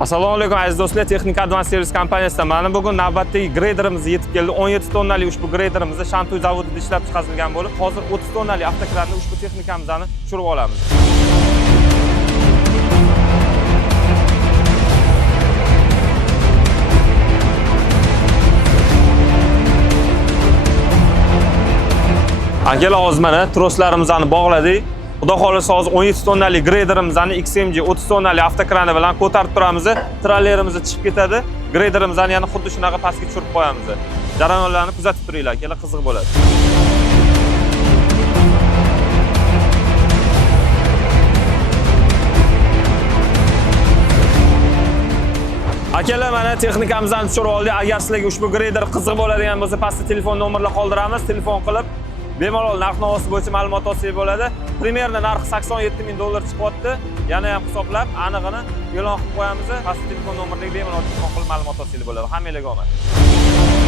Assalomu alaykum aziz do'stlar, Texnika Advance Service kompaniyasidan mana bugun navbatdagi greyderimiz yetib keldi. 17 tonnali ushbu greyderimiz Shantuy zavodida ishlab chiqarilgan bo'lib, hozir 30 tonnali avtokranni ushbu texnikamizni tushirib olamiz. Akalar, hozir mana troslarimizni bog'ladik. Xudo xolasa hozir 17 tonnali greyderimizni XMG 30 tonnali avtokrani bilan ko'tarib turamiz. Trallerimizni chiqib ketadi. Greyderimizni yana xuddi shunaqa pastga tushirib qo'yamiz. Jarayonlarni kuzatib turinglar, akalar, qiziq bo'ladi. Akalar, mana texnikamizni tushirib oldik. Agar sizlarga ushbu greyder qiziq bo'ladigan bo'lsa, pastda telefon nomerlarini qoldiramiz. Telefon qilib bemalol narx-navosi bo'yicha ma'lumot olsangiz bo'ladi. Primerni narxi $87,000 chiqyapti. Yana ham hisoblab aniqini e'lon qilib qo'yamiz. Pastda telefon nomerlariga bemalol telefon qilib ma'lumot olsangiz bo'ladi. Hammanglarga omad.